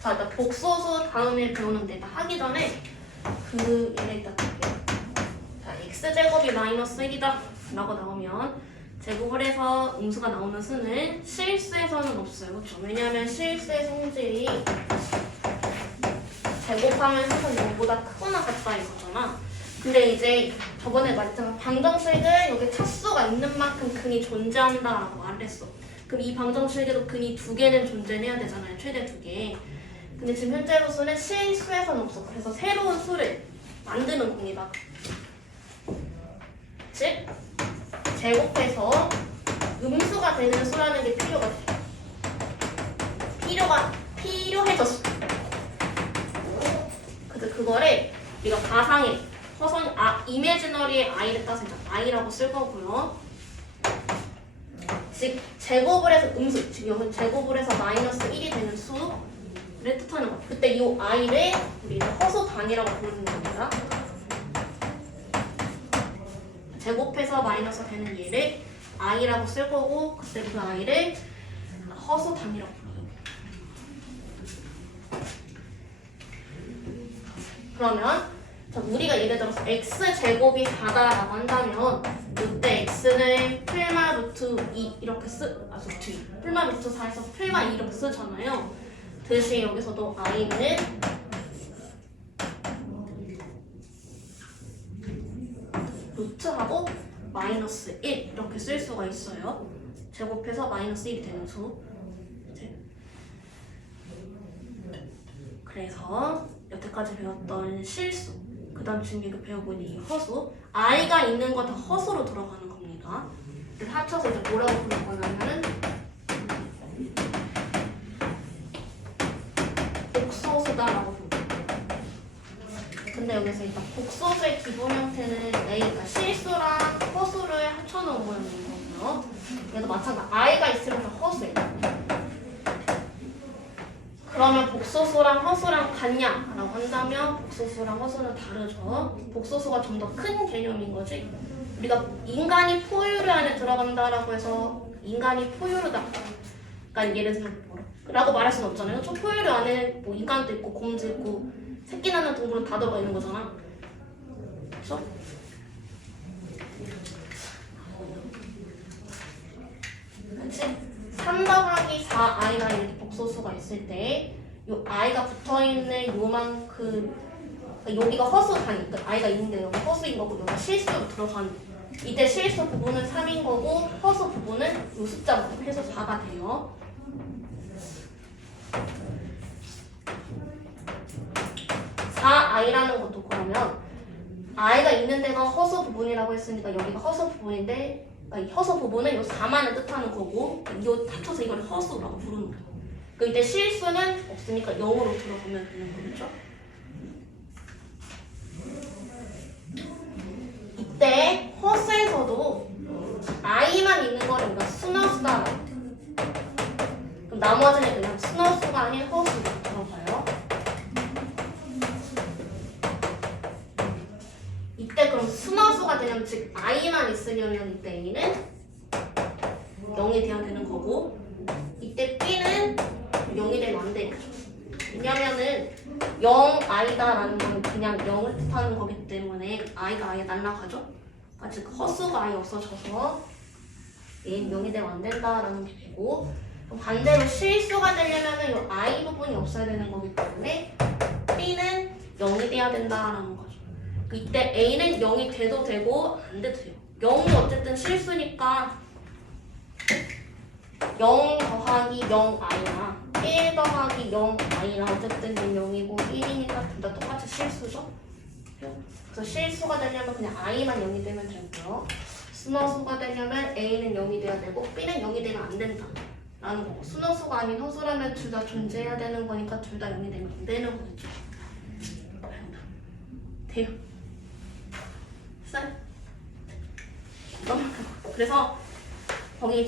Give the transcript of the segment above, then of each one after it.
자, 일단 복소수 다음에 배우는데 일단 하기 전에 그 얘를 일단 볼게요. 자, x제곱이 마이너스 1이다 라고 나오면 제곱을 해서 음수가 나오는 수는 실수에서는 없어요. 그렇죠? 왜냐하면 실수의 성질이 제곱하면 항상 0보다 크거나 같다 이거잖아. 근데 이제 저번에 말했잖아. 방정식은 여기 차수가 있는 만큼 근이 존재한다라고 말을 했어. 그럼 이 방정식에도 근이 2개는 존재해야 되잖아요. 최대 2개. 근데 지금 현재로서는 실수에서는 없어. 그래서 새로운 수를 만드는 겁니다. 즉 제곱해서 음수가 되는 수라는 게 필요해졌어. 그래서 그거를 우리가 가상의 허선 이미지너리의 i를 따서 i라고 쓸 거고요. 즉 제곱을 해서 음수, 즉 여기 제곱을 해서 마이너스 1이 되는 수를 뜻하는 거. 그때 이 i를 우리가 허수 단위라고 부르는 겁니다. 제곱해서 마이너스 되는 얘를 i라고 쓸 거고 그때 그 i를 허수 단위라고 불러요. 그러면 자, 우리가 예를 들어서 x제곱이 4다라고 한다면 이때 x는 풀마 루트 2 이렇게 루트 2 풀마 루트 4에서 풀마 2 이렇게 쓰잖아요. 대신 여기서도 i는 루트하고 마이너스 1 이렇게 쓸 수가 있어요. 제곱해서 마이너스 1이 되는 수. 그래서 여태까지 배웠던 실수, 그 다음 지금 이거 배우고 있는 이 허수, i가 있는 거 다 허수로 들어가는 겁니다. 그래서 합쳐서 이제 뭐라고 부를 거냐면은 복소수다라고 부르고. 근데 여기서 일단 복소수의 기본 형태는 A가 실수랑 허수를 합쳐놓은 모양인 거고요. 얘도 마찬가지. i가 있으면 허수예요. 그러면 복소수랑 허수랑 같냐라고 한다면 복소수랑 허수는 다르죠. 복소수가 좀 더 큰 개념인 거지. 우리가 인간이 포유류 안에 들어간다라고 해서 인간이 포유류다. 그러니까 예를 들면 뭐라고 말할 수는 없잖아요. 저 포유류 안에 뭐 인간도 있고 곰도 있고 새끼 낳는 동물은 다 들어가 있는 거잖아. 그렇죠? 그렇지? 3 더하기 4i라는 이렇게 복소수가 있을 때 이 i가 붙어있는 요만큼 그러니까 여기가 허수 단위, 그러니까 i가 있는데 여기 허수인 거고 여기가 실수로 들어가는 이때 실수 부분은 3인 거고 허수 부분은 이 숫자로 해서 4가 돼요. i라는 것도 그러면 i가 있는 데가 허수 부분이라고 했으니까 여기가 허수 부분인데 그러니까 이 허수 부분은 이 4만을 뜻하는 거고 이 합쳐서 이걸 허수라고 부르는 거예요. 이때 실수는 없으니까 0으로 들어가면 되는 거겠죠? 이때 허수에서도 i만 있는 거를 우리가 순허수다. 그럼 나머지는 그냥 순허수가 아닌 허수로 들어가요. 이때 그럼 순허수가 되려면 즉 i만 있으려면 이때 a는 0이 돼야 되는 거고 이때 b는 0이 되면 안 되는 거죠. 왜냐면은 0i다라는 건 그냥 0을 뜻하는 거기 때문에 i가 아예 날아가죠. 즉 허수가 아예 없어져서 얘는 0이 되면 안 된다라는 게 되고 반대로 실수가 되려면은 이 i 부분이 없어야 되는 거기 때문에 b는 0이 돼야 된다라는 거죠. 이때 a는 0이 돼도 되고 안 돼도 돼요. 0이 어쨌든 실수니까 0 더하기 0i나 1 더하기 0i나 어쨌든 0이고 1이니까 둘 다 똑같이 실수죠. 그래서 실수가 되려면 그냥 i만 0이 되면 되고요. 순허수가 되려면 a는 0이 돼야 되고 b는 0이 되면 안 된다 라는 거고 순허수가 아닌 허수라면 둘 다 존재해야 되는 거니까 둘 다 0이 되면 안 되는 거겠죠. 돼요. 쌀? 그래서 거기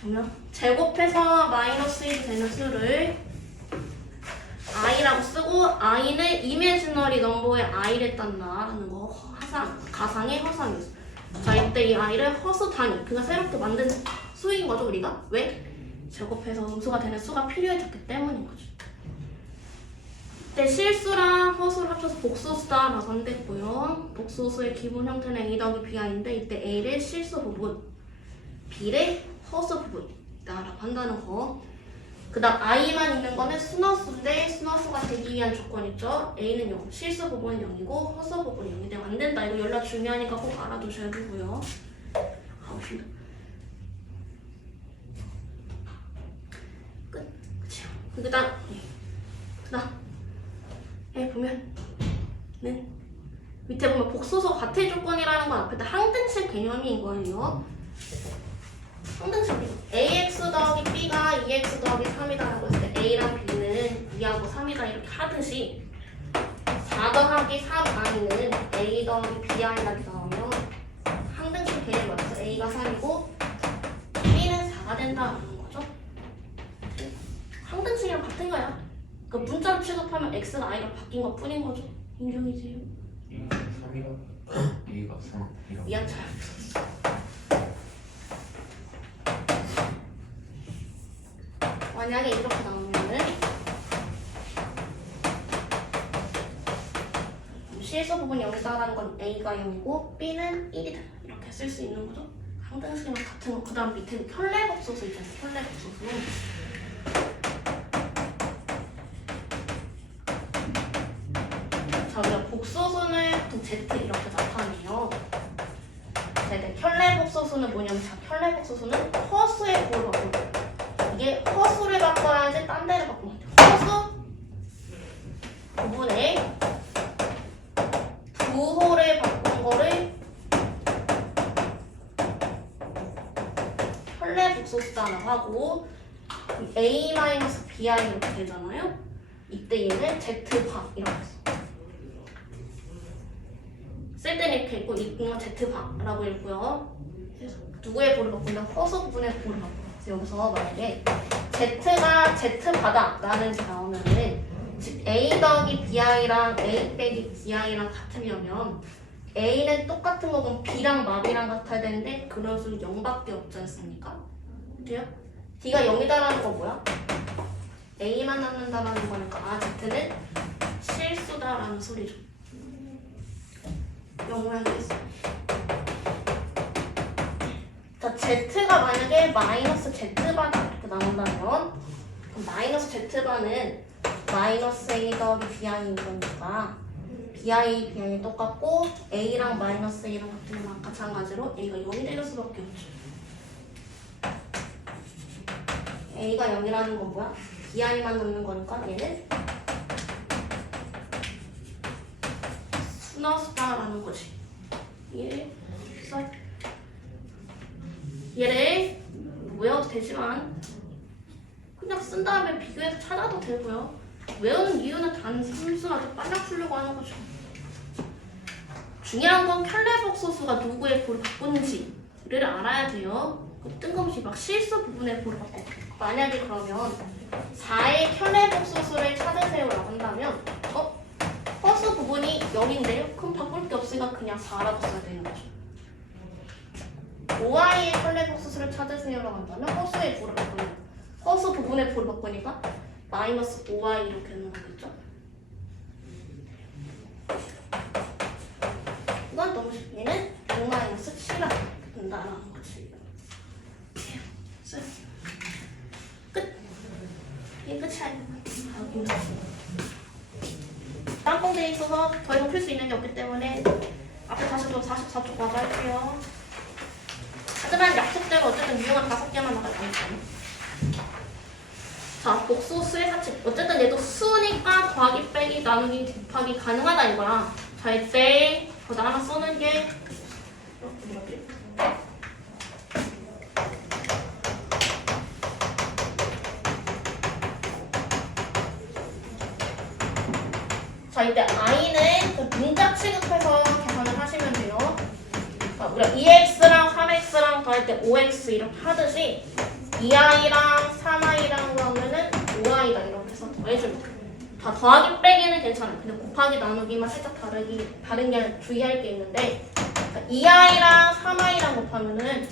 보면 제곱해서 마이너스 1이 되는 수를 i라고 쓰고 i는 이미지너리 넘버의 i를 딴다라는 거 가상의 허상이었어. 자 이때 이 i를 허수 단위 그가 새롭게 만든 수인 거죠 우리가. 왜? 제곱해서 음수가 되는 수가 필요해졌기 때문인 거죠. 네, 실수랑 허수를 합쳐서 복소수다라고 한댔고요. 복소수의 기본 형태는 A 더하기 Bi인데 이때 A를 실수 부분, B를 허수 부분이다라고 한다는 거. 그 다음 I만 있는 거는 순허수인데 순허수가 되기 위한 조건이죠. A는 0, 실수 부분은 0이고 허수 부분은 0이 되면 안 된다. 이거 연락 중요하니까 꼭 알아두셔야 되고요. 가봅시다. 끝. 그치요. 그 다음 보면은 밑에 보면 복소수 같은 조건이라는 건 앞에다 항등식 개념인 거예요. 항등식 ax 더하기 b가 2x 더하기 3이다라고 했을 때 a랑 b는 2하고 3이다 이렇게 하듯이 4 더하기 3i는 a 더하기 bi라고 나오면 항등식 개념에 맞춰서 a가 3이고 b는 4가 된다라는 거죠. 항등식이랑 같은 거야. 그 문자로 취급하면 x가 i가 바뀐 것 뿐인 거죠. 인정이지요? 3이가 2가 3이랑 미안 잘. 만약에 이렇게 나오면은 실수 부분이 0이다라는 건 a가 0이고 b는 1이다 이렇게 쓸 수 있는 거죠. 항등식이랑 같은 거. 그 다음 밑에는 켤레복소수 있잖아요. 켤레복소수. 자, 우리가 복소수는 보통 Z 이렇게 나타내요. 자, 켤레복소수는 뭐냐면, 자, 켤레복소수는 허수의 부호를 바꾸는 거예요. 이게 허수를 바꿔야지 딴 데를 바꾸면 돼요. 허수 부분에 부호를 바꾼 거를 켤레복소수라고 하고 A-BI 이렇게 되잖아요. 이때 얘는 Z바 이렇게 써. 쓸 때는 이렇게 읽고 이건 Z바라고 읽고요. 그래서 누구의 부호를 바꾼다? 허수 부분의 부호를 바꾼다. 그래서 여기서 만약에 Z가 Z바다 라는 게 나오면은 즉 A 더하기 BI랑 A 빼기 BI랑 같으려면 A는 똑같은 거고 B랑 마비랑 같아야 되는데 그런 수 0밖에 없지 않습니까? 돼요? D가 0이다라는 건 뭐야? A만 남는다라는 거니까 Z는 실수다라는 소리죠. 영어하겠어. 자, Z가 만약에 마이너스 Z바다 이렇게 나온다면 그럼 마이너스 Z바는 마이너스 A 더하기 BI인 거니까 BI 똑같고 A랑 마이너스 A랑 같으면 마찬가지로 A가 0이 될 수밖에 없죠. A가 0이라는 건 뭐야? BI만 넣는 거니까 얘는 순허수다라는 거지. 얘를 외워도 되지만 그냥 쓴 다음에 비교해서 찾아도 되고요. 외우는 이유는 단 순수하게 빨리 풀려고 하는 거죠. 중요한 건 켤레복소수가 누구의 부호를 바꾸는지를 알아야 돼요. 뜬금없이 막 실수 부분의 부호를 바꿔. 만약에 그러면 4의 켤레복소수를 찾으세요라고 한다면 허수 부분이 0인데요? 그럼 바꿀 게 없으니까 그냥 4라고 써야 되는 거죠. 5i의 켤레복소수를 찾으세요라고 한다면 허수의 부호를 바꾸는 허수 부분의 부호를 바꾸니까 마이너스 5i 이렇게 되는 거겠죠? 이건 너무 쉽. 얘는 6 마이너스 7이 된다라는 거지. 끝. 이게 끝이야. 땅콩대에 있어서 더 이상 풀 수 있는 게 없기 때문에 앞에 다시 또 44쪽 가서 할게요. 하지만 약속대로 어쨌든 유형은 5개만 나가야 되니까요. 자, 복소수의 사칙. 어쨌든 얘도 수니까 더하기 빼기 나누기 곱하기 가능하다 이거야. 자, 이때 거기다 하나 써는 게 뭐지? 자, 이때 i는 그 문자 취급해서 계산을 하시면 돼요. 자, 우리가 2x랑 3x랑 더할 때 5x 이렇게 하듯이 2i랑 3i랑 하면은 5i다 이렇게 해서 더해주면 돼. 다 더하기 빼기는 괜찮아요. 근데 곱하기 나누기만 살짝 다른 게 주의할 게 있는데 2i랑 3i랑 곱하면은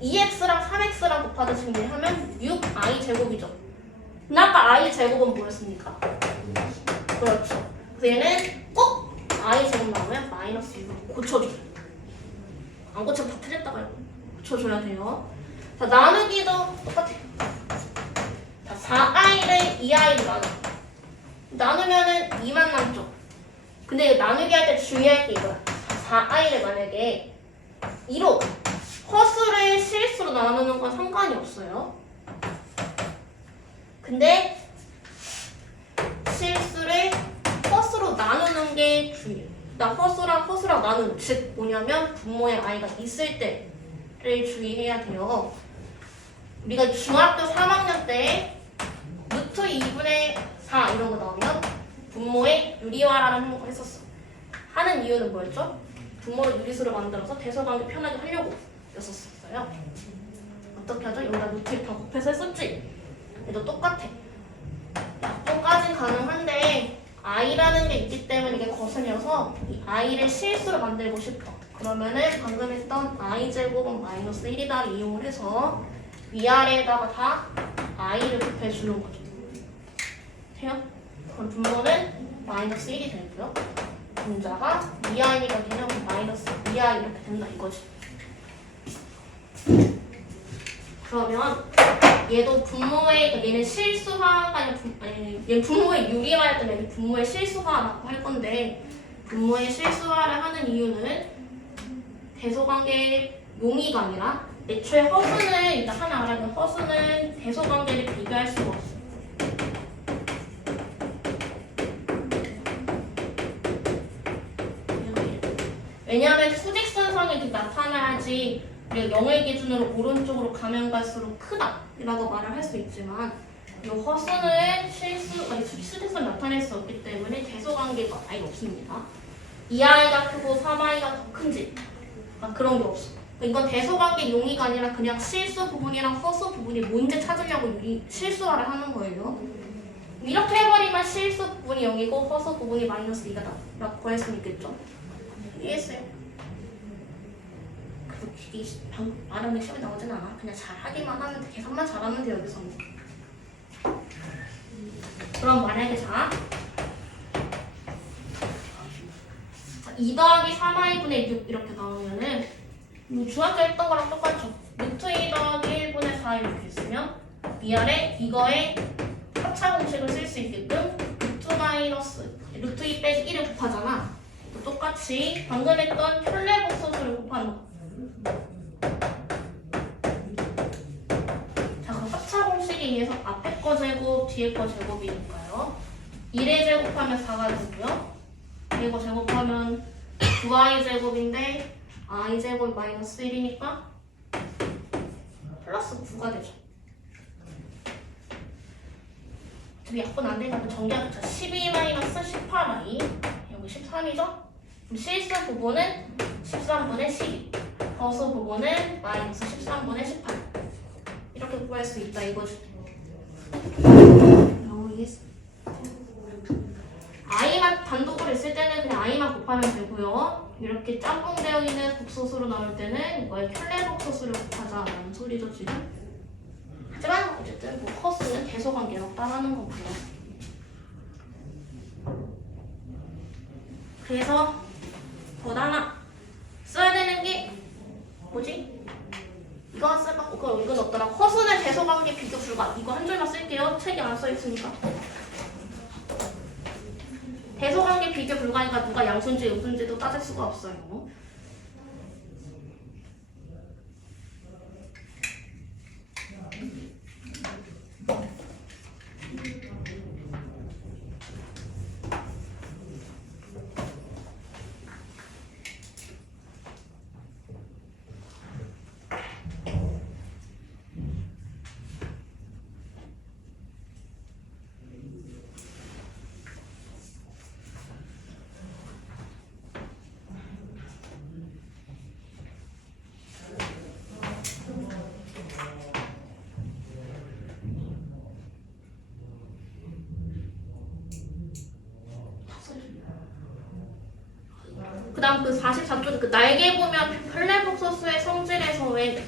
2x랑 3x랑 곱하듯이 하면 6i 제곱이죠. 근데 아까 i 제곱은 뭐였습니까? 그렇죠. 그래서 얘는 꼭 I 제곱 나오면 마이너스 6으로 고쳐줘요. 안 고치면 다 틀렸다가 고쳐줘야 돼요. 자, 나누기도 똑같아요. 자, 4i를 2i로 나누면은 2만 남죠. 근데 이거 나누기 할 때 주의할 게 이거야. 4i를 만약에 2로 허수를 실수로 나누는 건 상관이 없어요. 근데 실수를 허수로 나누는 게 중요해요. 나 허수랑 나누는, 즉 뭐냐면 분모에 i가 있을 때를 주의해야 돼요. 우리가 중학교 3학년 때 루트 2분의 4 이런 거 나오면 분모에 유리화라는 걸 했었어. 하는 이유는 뭐였죠? 분모를 유리수로 만들어서 대소관계 편하게 하려고 였었어요. 어떻게 하죠? 여기다 루트 2 다 곱해서 했었지? 얘도 똑같아. 약분까지 가능한데 i라는 게 있기 때문에 이게 거슬려서 이 i를 실수로 만들고 싶어. 그러면은 방금 했던 i제곱은 마이너스 1이다를 이용을 해서 위아래에다가 다 i를 곱해주는 거죠. 돼요? 그럼 분모는 마이너스 1이 되고요. 분자가 위아이가 되면 마이너스 위아이 이렇게 된다 이거지. 그러면 얘도 분모의, 얘는 실수화가 아니라 얘는 분모의 유리화였던 얘는 분모의 실수화라고 할 건데, 분모의 실수화를 하는 이유는 대소관계 용의가 아니라 애초에 허수는 일단 하나 알아야 돼. 허수는 대소관계를 비교할 수가 없어. 왜냐하면 수직선상이 이렇게 나타나야지 우리가 0을 기준으로 오른쪽으로 가면 갈수록 크다 라고 말을 할 수 있지만, 이 허수는 수직선 나타낼 수 없기 때문에 대소관계가 아예 없습니다. 2i가 크고 3i가 더 큰지 그런 게 없어. 이건 대소관계 용의가 아니라 그냥 실수 부분이랑 허수 부분이 뭔지 찾으려고 실수화를 하는 거예요. 이렇게 해버리면 실수 부분이 0이고 허수 부분이 마이너스 2가 라고 구할 수 있겠죠. 이해했어요? 이 방금 말하는 시험에 나오진 않아. 그냥 잘 하기만 하면 돼. 계산만 잘하면 돼 여기서는. 그럼 만약에 자 2 더하기 3i분의 6 이렇게 나오면은 중학교 했던 거랑 똑같죠. 루트 2 더하기 1분의 4 이렇게 있으면 위아래 이거에 합차 공식을 쓸 수 있게끔 루트 2 빼기 1을 곱하잖아. 똑같이 방금 했던 켤레복소수를 곱하는 거. 자, 그럼 합차 공식에 의해서 앞에 거 제곱, 뒤에 거 제곱이니까요. 1의 제곱하면 4가 되고요. 뒤에 거 제곱하면 9i 제곱인데 i 제곱 마이너스 1이니까 플러스 9가 되죠. 저기 약분 안 되니까 정리하자. 12 마이너스 18i 여기 13이죠? 그럼 실수 부분은 13분의 12, 허수 부분은 마이너스 13분의 18 이렇게 구할 수 있다 이거죠. i만 단독으로 있을 때는 그냥 i만 곱하면 되고요. 이렇게 짬뽕 되어 있는 복소수로 나올 때는 이거에 켤레 복소수를 곱하자라는 소리죠 지금. 하지만 어쨌든 뭐 허수는 대소관계로 따라하는 거고요. 그래서 더 하나 써야 되는 게 뭐지? 이거 쓸까? 이건 없더라. 허수는 대소관계 비교 불가. 이거 한 줄만 쓸게요. 책에 안 써있으니까. 대소관계 비교 불가니까 누가 양수인지 음수인지도 따질 수가 없어요. 그 다음 그 44쪽 그 날개 보면 켤레복소수의 성질에서의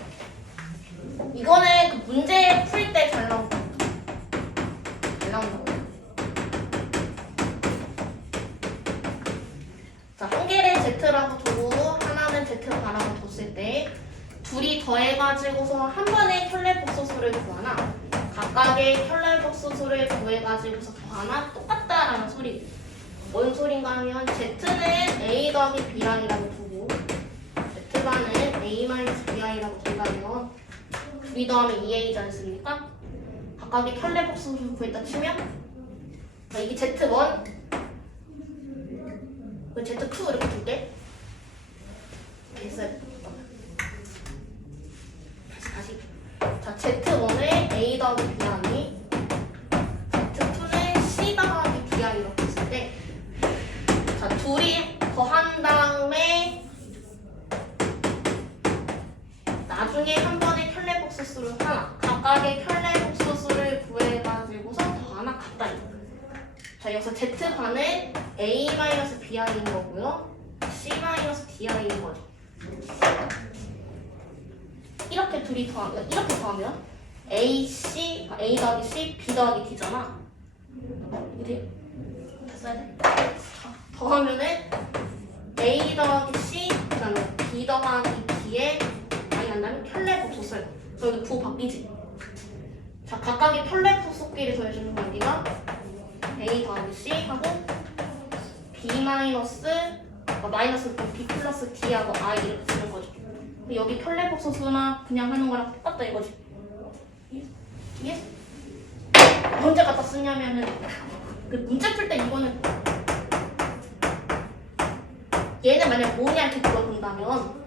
이거는 그 문제 풀 때 잘 나온다고. 둘이 더해가지고서 한 번에 켤레복소수를 구하나 각각의 켤레복소수를 구해가지고서 더하나 똑같다라는 소리. 뭔 소린가 하면 Z는 A 더하기 B이라고 두고 Z반은 A-BI라고 된다면 둘이 더하면 2A지 않습니까? 각각의 켤레복소수를 구했다 치면 이게 Z1 Z2 이렇게 둘게 됐어요. 다시 자 Z1을 A 더하기 B하니 Z2는 C 더하기 B하 이렇게 했을 때 자 둘이 더한 다음에 나중에 한 번에 켤레복소수를 하나 각각의 켤레복소수를 구해가지고서 더하나 같다. 자 여기서 Z반은 A-BI인 거고요 C-DI인 거죠. 이렇게 둘이 더하면 이렇게 더하면 A 더하기 C, B 더하기 D잖아. 그지? 됐어야 돼? 더하면은 A 더하기 C 그다음에 B 더하기 D에 많이 난다면 켤레복소수예요. 여기 부 바뀌지? 자 각각의 켤레복소끼리 더해주는 관계가 A 더하기 C 하고 B 마이너스 B 플러스 D하고 I 이렇게 쓰는 거죠. 여기 켤레복소수나 그냥 하는 거랑 똑같다 이거지. 이게 언제 갖다 쓰냐면은 그 문제 풀 때 이거는 얘는 만약 뭐냐 이렇게 물어본다면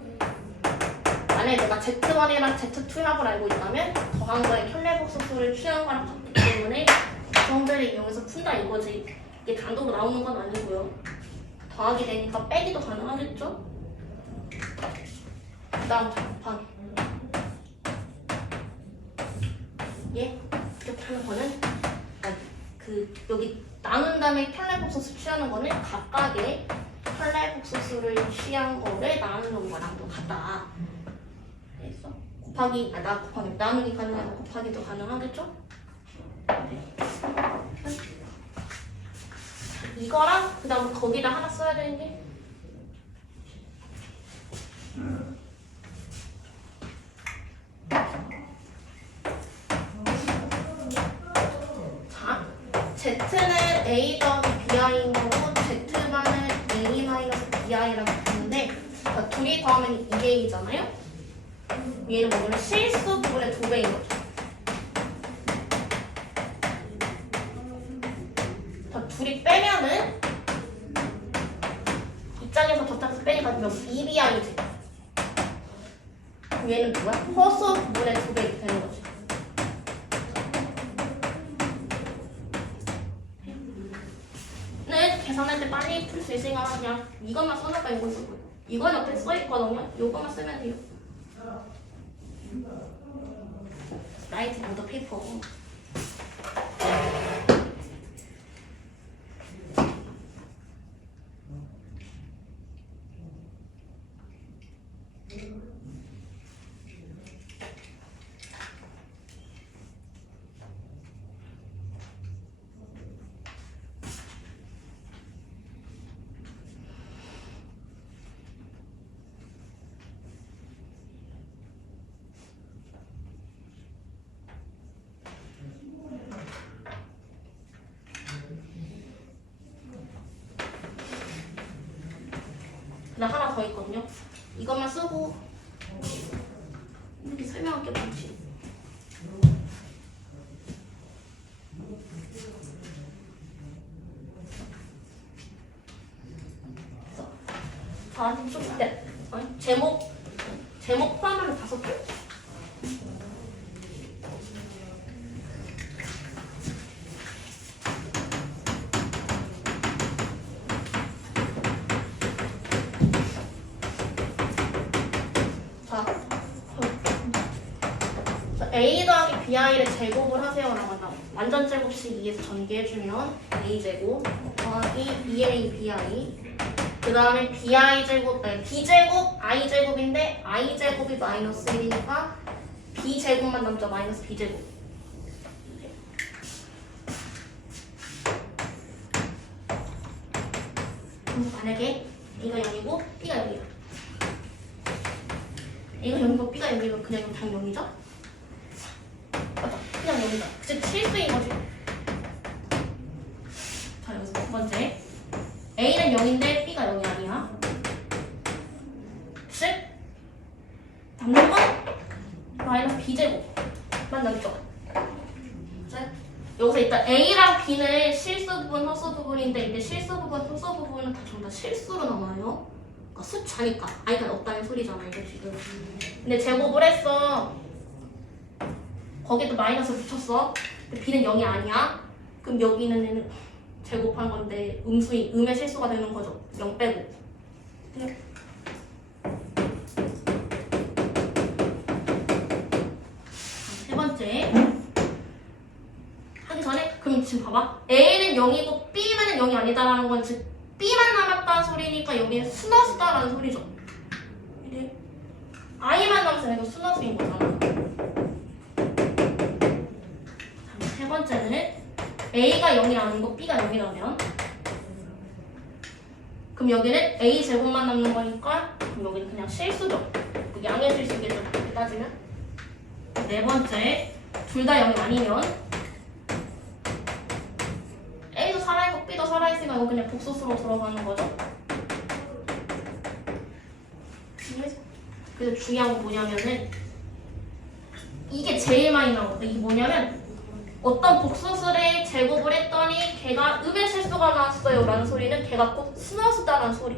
만약에 내가 Z1이랑 Z2랍을 알고 있다면 더한 거에 켤레복소수를 취한 거랑 같기 때문에 구성들을 이용해서 푼다 이거지. 이게 단독으로 나오는 건 아니고요. 더하기 되니까 빼기도 가능하겠죠? 그 다음 곱하기 예? 이렇게 하는 거는 여기 나눈 다음에 켤레복소수 취하는 거는 각각의 켤레복소수를 취한 거를 나누는 거랑 똑같다. 됐어? 곱하기 나누기 가능하고 곱하기도 가능하겠죠? 이거랑 그 다음에 거기다 하나 써야 되는 게 자 Z는 A 더하기 BI인 거고 Z반은 A-BI라고 했는데 자, 둘이 더하면 2A잖아요? 얘는 뭐냐면 실수 부분의 2배인 거죠. 둘이 빼면은 이 짝에서 저 짝에서 빼니까 몇 BBI지. 얘는 뭐야? 허수 부분의 2배 되는 거지. 는 계산할 때 빨리 풀 수 있으니까 그냥 이것만 써놓을까 이거 쓰고 이건 옆에 써있거든요. 이것만 쓰면 돼요. 라이트 보드 페이퍼. 그다음 하나 더 있거든요. 이것만 쓰고 이렇게 설명할 게 많지. 자, 좀 네. 제목 포함하면 5개. A 더하기 BI를 제곱을 하세요라고 한다. 완전 제곱식 2에서 전개해주면 A제곱 더하기 2A BI 그 다음에 BI제곱, B제곱 I제곱인데 I제곱이 마이너스 1이니까 B제곱만 남죠. 마이너스 B제곱. 만약에 B가 0이고 B가 0이야. A가 0이고 B가 0이면 그냥 당 0이죠? 맞아, 그냥 0이다. 즉 실수인 거지. 자, 여기서 두 번째. A는 0인데 B가 0이 아니야. 즉 남는 건 마이너스 B제곱만 남죠. 여기서 일단 A랑 B는 실수 부분, 허수 부분인데 이제 실수 부분, 허수 부분은 다 전부 다 실수로 남아요. 그러니까 숫자니까 I가 없다는 소리잖아 이게 지금. 근데 제곱을 했어. 거기도 마이너스 붙였어. 근데 B는 0이 아니야. 그럼 여기는 제곱한 건데 음의 실수가 되는 거죠. 0 빼고. 네. 세 번째. 하기 전에 그럼 지금 봐봐. A는 0이고 B는 0이 아니다라는 건 즉 B만 남았다는 소리니까 여기는 순허수다라는 소리죠. 이래. I만 남았으니까 이거 순허수인 거잖아. 세 번째는 A가 0이 아니고 B가 0이라면 그럼 여기는 A 제곱만 남는 거니까 그럼 여기는 그냥 실수죠. 양의 실수겠죠. 이렇게 따지면. 네 번째, 둘 다 0이 아니면 A도 살아있고 B도 살아있으니까 이거 그냥 복소수로 들어가는 거죠. 그래서 중요한 건 뭐냐면은 이게 제일 많이 나오거든. 이게 뭐냐면 어떤 복소수를 제곱을 했더니 걔가 음의 실수가 나왔어요 라는 소리는 걔가 꼭 순허수다라는 소리.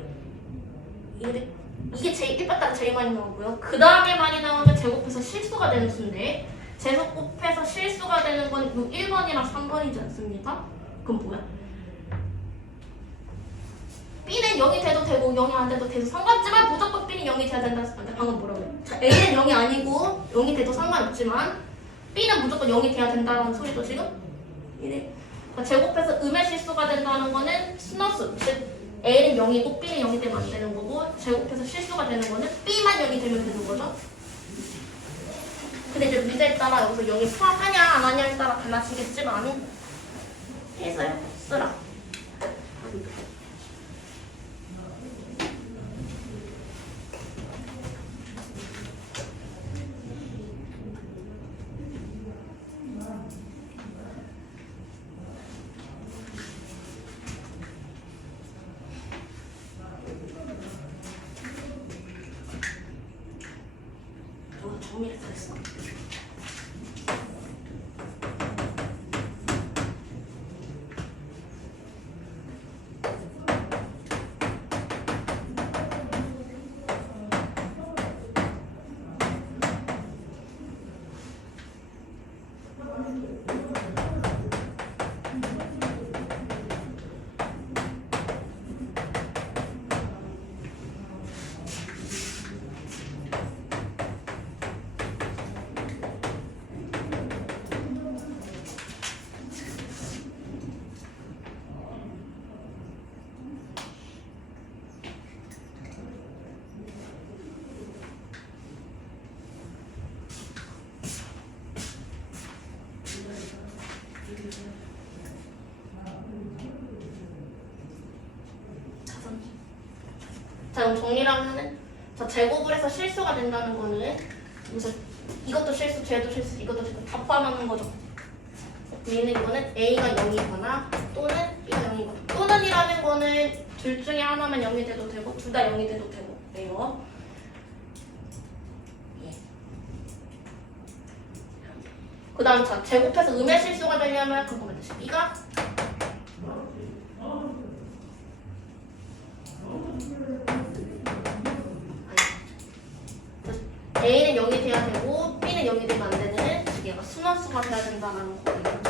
이게 제일 1파트가 제일 많이 나오고요. 그 다음에 많이 나오는 게 제곱해서 실수가 되는 수인데 제곱해서 실수가 되는 건 1번이랑 3번이지 않습니까? 그럼 뭐야? B는 0이 돼도 되고 0이 안 돼도 돼도 상관없지만 무조건 B는 0이 돼야 된다 했는데 방금 뭐라고요? 자, A는 0이 아니고 0이 돼도 상관없지만 B는 무조건 0이 돼야 된다는 소리죠 지금? 이래. 그러니까 제곱해서 음의 실수가 된다는 거는 순허수, 즉 A는 0이고 B는 0이 되면 안 되는 거고 제곱해서 실수가 되는 거는 B만 0이 되면 되는 거죠. 근데 이제 문제에 따라 여기서 0이 포함하냐 안 하냐에 따라 달라지겠지만 해서요 쓰라. 정리를 했어. 자, 그럼 정리를 하면은 자, 제곱을 해서 실수가 된다는 거는 무슨 이것도 실수, 쟤도 실수, 이것도 실수 다 포함하는 거죠. 얘는 이거는 A가 0이거나 또는 B가 0이거나 또는이라는 거는 둘 중에 하나만 0이 돼도 되고 둘 다 0이 돼도 되고 그래요. 예. 그 다음 자, 제곱해서 음의 실수가 되려면 그거 만드시 B가 A는 0이 돼야 되고 B는 0이 되면 안 되는 얘가 순환수가 돼야 된다는 거예요.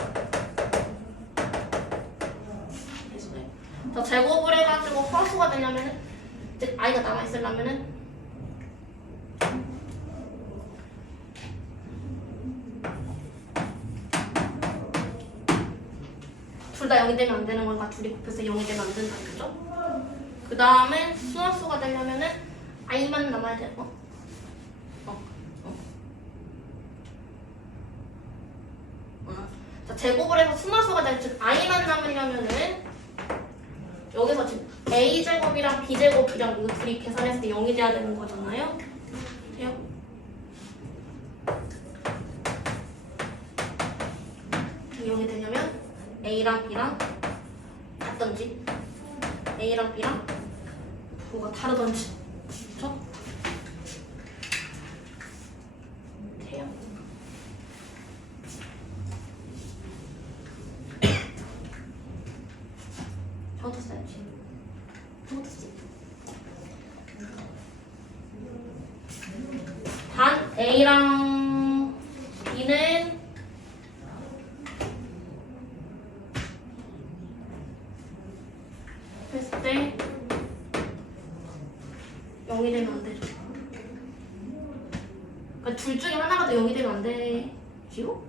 자, 제곱을 해가지고 허수가 되려면은 즉 I가 남아있으려면은 둘 다 0이 되면 안 되는 거니까 둘이 곱해서 0이 되면 안 된다 그죠? 그 다음에 순환수가 되려면은 I만 남아야 되고 자, 제곱을 해서 순환수가 될 즉 I만 남으려면은 여기서 지금 A제곱이랑 B제곱이랑 이거 둘이 계산했을 때 0이 돼야 되는 거잖아요. 돼요? 0이 되냐면 A랑 B랑 같던지 A랑 B랑 뭐가 다르던지 그쵸? 돼요. 저부터 써야지. 저부터 써. 단 A랑 B는 했을 때 0이 되면 안 되죠. 그러니까 둘 중에 하나가 더 0이 되면 안 되지요?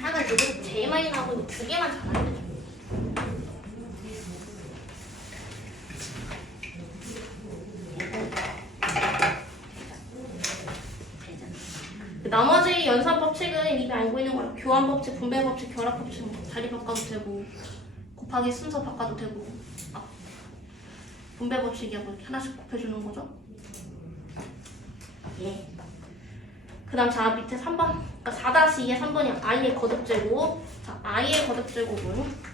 하나 누구 제일 많이 나오고 두 개만 잘하면 되죠. 나머지 연산 법칙은 이미 알고 있는 거예요. 교환 법칙, 분배 법칙, 결합 법칙 자리 바꿔도 되고 곱하기 순서 바꿔도 되고 분배 법칙이하고 이렇게 하나씩 곱해주는 거죠. 예. 그 다음 자 밑에 3번 그러니까 4-2의 3번이 i의 거듭제곱. 자 i의 거듭제곱은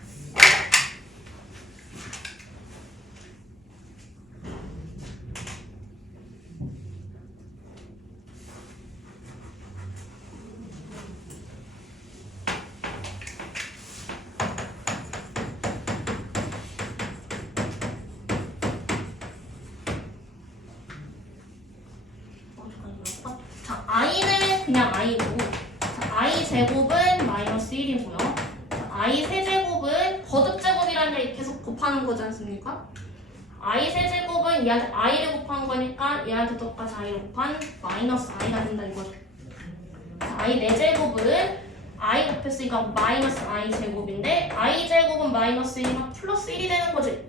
자, i는 그냥 i고, 자, i 제곱은 마이너스 1이고요. 자, i 세제곱은 거듭제곱이라는 게 계속 곱하는 거지 않습니까? i 세제곱은 얘한테 i를 곱한 거니까 얘한테 똑같이 i를 곱한 마이너스 i가 된다 이거죠. 자, i 4제곱은 i 곱했으니까 마이너스 i 제곱인데 i 제곱은 마이너스 1이면 플러스 1이 되는 거지.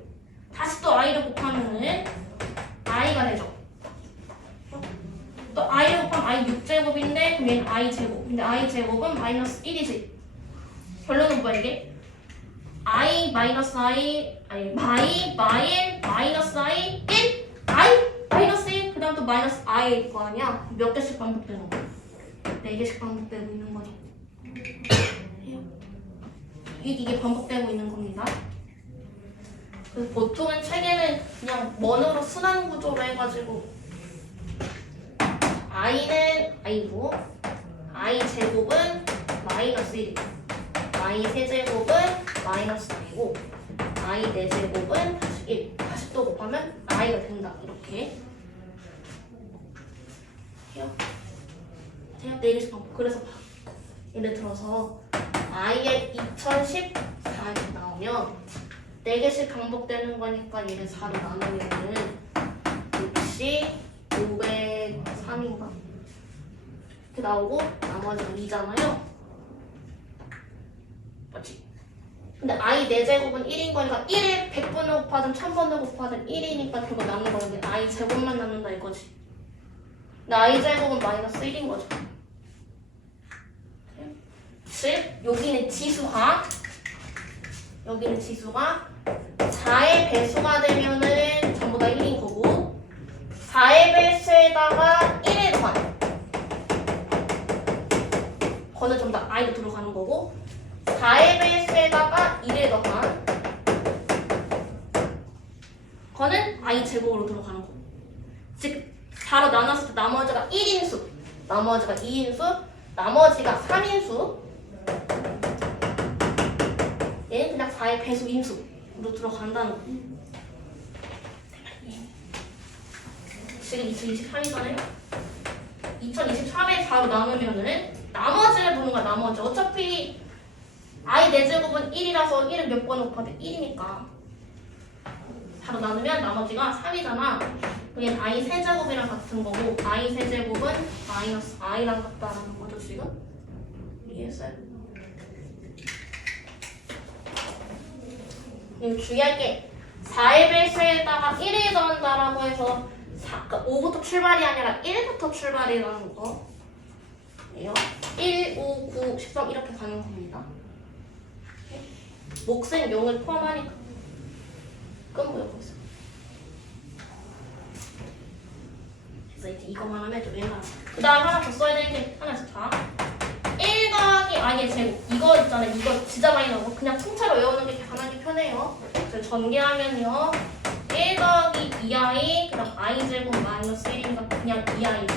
다시 또 i를 곱하면은 i가 되죠. 또 i를 곱하면 i 6제곱인데 그럼 얘는 i 제곱. 근데 i 제곱은 마이너스 1이지. 결론은 뭐야 이게? i 마이너스 i 아니 마이 마이너스 i 1 i 마이너스 1 그 다음 또 마이너스 i일 거 아니야? 몇 개씩 반복되는 거? 4개씩 반복되고 있는 거죠. 이게 반복되고 있는 겁니다. 그래서 보통은 책에는 그냥 원으로 순환 구조로 해가지고 i는 i고 i 제곱은 마이너스 1이고 i 세제곱은 마이너스 i고 i 4제곱은 다시 1 다시 또 곱하면 i가 된다 이렇게 해요. 제가 4개씩 반복. 그래서 예를 들어서 i의 2014 이렇게 나오면 4개씩 반복되는 거니까 얘를 4로 나누면은 503인가? 이렇게 나오고 나머지가 2잖아요. 맞지? 근데 i 4제곱은 1인 거니까 1을 100번을 곱하든 1000번을 곱하든 1이니까 그거 남는 거는데 i 제곱만 남는다 이거지. 근데 i 제곱은 마이너스 1인 거죠. 즉 여기는 지수가 4의 배수가 되면은 전부 다 1인 거고 4의 배수에다가 1을 더한 거는 전부 다 i로 들어가는 거고 4의 배수에다가 1을 더한 거는 i 제곱으로 들어가는 거. 즉 4로 나눴을 때 나머지가 1인수, 나머지가 2인수, 나머지가 3인수 얘는 그냥 4의 배수인수로 들어간다는 거. 지금 2023이잖아요. 2023에 4로 나누면은 나머지를 보는 거야. 나머지 어차피 i 4제곱은 1이라서 1은 몇 번 곱하든 1이니까 4로 나누면 나머지가 3이잖아. 그게 i 세제곱이랑 같은 거고 i 세제곱은 마이너스 i랑 같다라는 거죠 지금. 이해했어요? 주의할 게 4의 배수에다가 1을 더한다라고 해서 5부터 출발이 아니라 1부터 출발이라는 거. 예요. 1, 5, 9, 13 이렇게 가는 겁니다. 몫은 0을 포함하니까. 끈보여보고 있어요. 그래서 이제 이거만 하면 좀 왼발. 그 다음 하나 더 써야 되는 게 하나 있어. 자, 1 더하기 i의 제곱. 이거 있잖아요. 이거 진짜 많이 나오고 그냥 통째로 외우는 게 가장 편해요. 그래서 전개하면요. 1 더하기 2i 그다음 i 제곱 마이너스 1이니까 그냥 2i.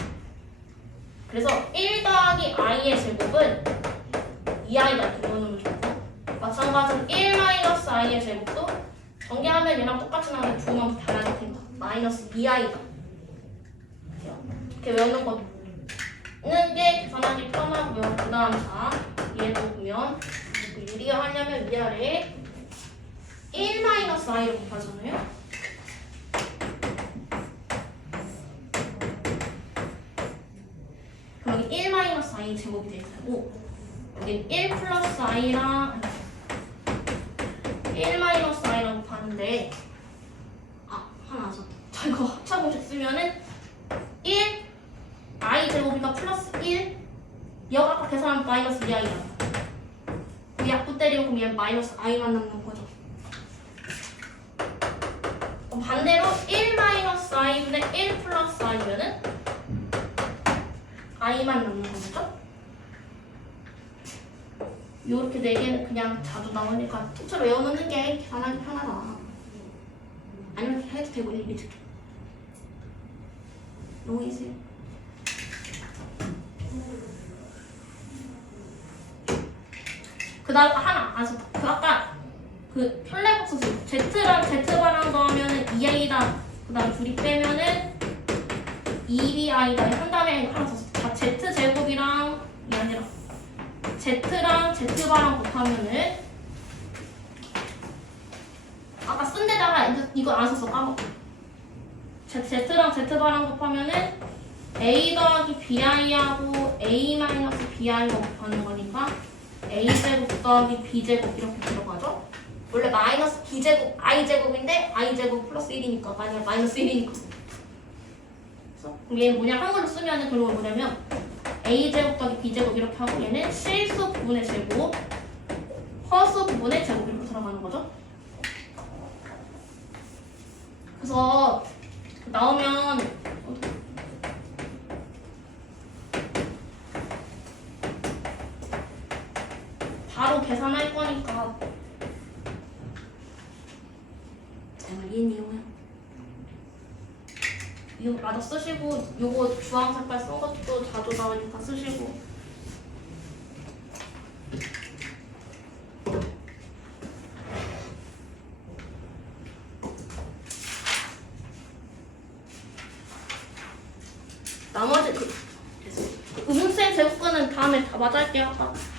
그래서 1 더하기 i의 제곱은 2i다 이렇게 외우는 거죠. 마찬가지로 1 마이너스 i의 제곱도 전개하면 얘랑 똑같이 나오는데 부호만 달라질 테니까 마이너스 2i다. 이렇게 외우는 거는 게 계산하기 편하고요. 그 다음 자 얘도 보면 유리가 하려면 위아래 1 마이너스 i를 곱하잖아요. 그럼 여기 1 마이너스 i 제곱이 되고 여기 1 플러스 i랑 1 마이너스 i랑 곱하는데 하나 안 썼다. 자 이거 합차공식 쓰면은 1 i 제곱이니까 플러스 1 여기 아까 계산한 마이너스 2i다. 약분 때리면 그럼 얘는 마이너스 i만 남는 거죠. 반대로 1 마이너스 i분의 1 플러스 i면은 i만 남는 거죠. 요렇게 4개는 그냥 자주 나오니까 통째로 외워놓는 게 계산하기 편하다. 아니면 이렇게 해도 되고 이렇게 너무 이세요. 그 다음 하나 그 아까 그 편레복수 Z랑 Z바랑 더하면은 2i다. 그 다음 둘이 빼면은 2i다. 한 다음에 하나 더 자, Z제곱이랑 이 아니라 Z랑 Z바랑 곱하면은 아까 쓴 데다가 이거 안 써서 까먹고 Z랑 Z바랑 곱하면은 A 더하기 BI하고 A 마이너스 BI로 곱하는 거니까 A제곱 더하기 B제곱 이렇게 들어가죠? 원래 마이너스 B제곱 I제곱인데 I제곱 플러스 1이니까 아니야 마이너스 1이니까 그래서 얘 뭐냐 한글로 쓰면은 그리고 뭐냐면 A제곱 더하기 B제곱 이렇게 하고 얘는 실수 부분의 제곱 허수 부분의 제곱 이렇게 들어가는 거죠? 그래서 나오면 바로 계산할 거니까 정말 이해해요. 이거 마저 쓰시고 요거 주황 색깔 쓴 것도 자주 나오니까 쓰시고 나머지 의문수의 제곱근은 다음에 다 맞을게요.